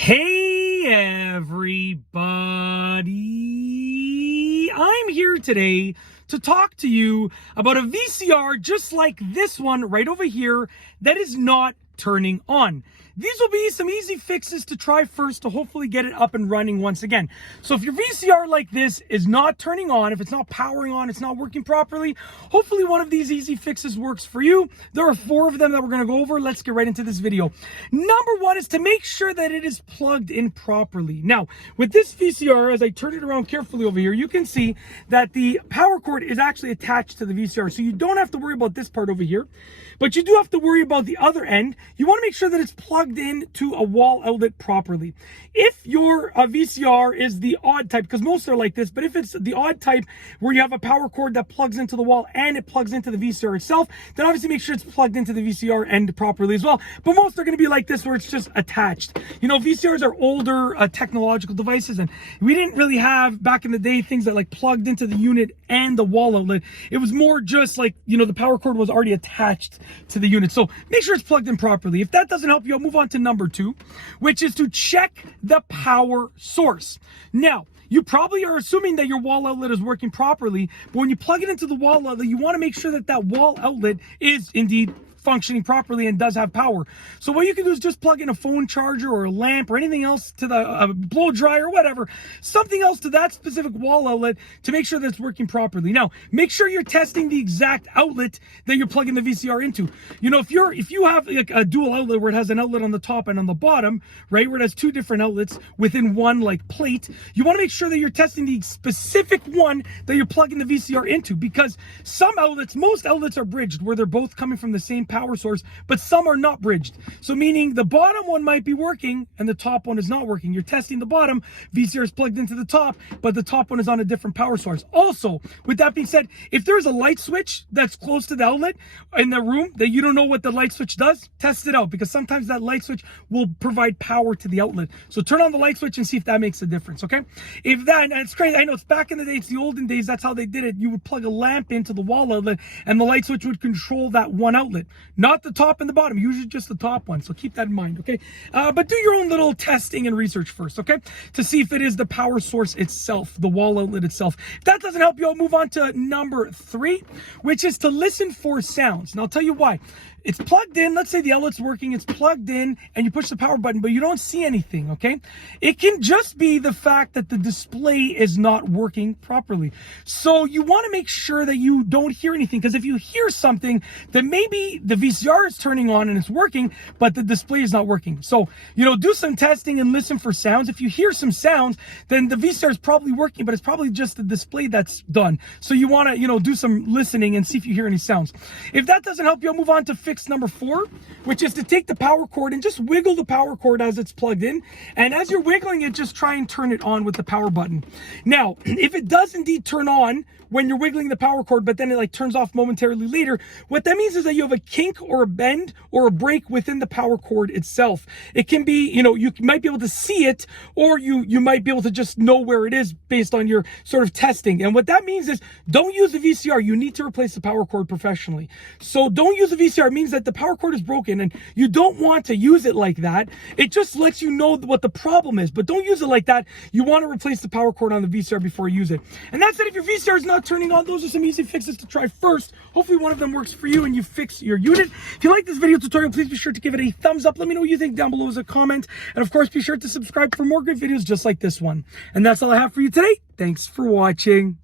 Hey everybody, I'm here today to talk to you about a VCR just like this one right over here that is not turning on. These will be some easy fixes to try first to hopefully get it up and running once again. So if your VCR like this is not turning on, if it's not powering on, it's not working properly, hopefully one of these easy fixes works for you. There are 4 of them that we're going to go over. Let's get right into this video. Number 1 is to make sure that it is plugged in properly. Now, with this VCR, as I turn it around carefully over here, you can see that the power cord is actually attached to the VCR. So you don't have to worry about this part over here, but you do have to worry about the other end. You want to make sure that it's plugged in to a wall outlet properly. If your VCR is the odd type, because most are like this, but if it's the odd type where you have a power cord that plugs into the wall and it plugs into the VCR itself, then obviously make sure it's plugged into the VCR end properly as well. But most are going to be like this where it's just attached. You know, VCRs are older technological devices, and we didn't really have back in the day things that like plugged into the unit and the wall outlet. It was more just like, you know, the power cord was already attached to the unit. So make sure it's plugged in properly. If that doesn't help you, I'll move on to number 2, which is to check the power source. Now, you probably are assuming that your wall outlet is working properly, but when you plug it into the wall outlet, you want to make sure that that wall outlet is indeed functioning properly and does have power. So what you can do is just plug in a phone charger or a lamp or anything else to the blow dryer or whatever, something else to that specific wall outlet to make sure that it's working properly. Now, make sure you're testing the exact outlet that you're plugging the VCR into. You know, if you have like a dual outlet where it has an outlet on the top and on the bottom, right, where it has 2 different outlets within one like plate, you want to make sure that you're testing the specific one that you're plugging the VCR into, because some outlets, most outlets are bridged where they're both coming from the same power source, but some are not bridged. So meaning the bottom one might be working and the top one is not working. You're testing the bottom, VCR is plugged into the top, but the top one is on a different power source. Also, with that being said, if there's a light switch that's close to the outlet in the room that you don't know what the light switch does, test it out, because sometimes that light switch will provide power to the outlet. So turn on the light switch and see if that makes a difference, okay? If that, and it's crazy, I know it's back in the day, it's the olden days, that's how they did it. You would plug a lamp into the wall outlet and the light switch would control that one outlet. Not the top and the bottom, usually just the top one. So keep that in mind, okay? But do your own little testing and research first, okay? To see if it is the power source itself, the wall outlet itself. If that doesn't help you, I'll move on to number 3, which is to listen for sounds. And I'll tell you why. It's plugged in, let's say the outlet's working, it's plugged in, and you push the power button, but you don't see anything, okay? It can just be the fact that the display is not working properly. So you want to make sure that you don't hear anything, because if you hear something, then maybe the VCR is turning on and it's working, but the display is not working. So, you know, do some testing and listen for sounds. If you hear some sounds, then the VCR is probably working, but it's probably just the display that's done. So you want to, you know, do some listening and see if you hear any sounds. If that doesn't help you, I'll move on to fix number 4, which is to take the power cord and just wiggle the power cord as it's plugged in. And as you're wiggling it, just try and turn it on with the power button. Now, if it does indeed turn on when you're wiggling the power cord, but then it like turns off momentarily later, what that means is that you have a kink or a bend or a break within the power cord itself. It can be, you know, you might be able to see it, or you might be able to just know where it is based on your sort of testing. And what that means is don't use the VCR. You need to replace the power cord professionally. So don't use the VCR. It means that the power cord is broken and you don't want to use it like that. It just lets you know what the problem is, but don't use it like that. You want to replace the power cord on the VCR before you use it. And that's it. If your VCR is not turning on, those are some easy fixes to try first. Hopefully one of them works for you and you fix your unit. If you like this video tutorial, please be sure to give it a thumbs up. Let me know what you think down below as a comment. And of course, be sure to subscribe for more good videos just like this one. And that's all I have for you today. Thanks for watching.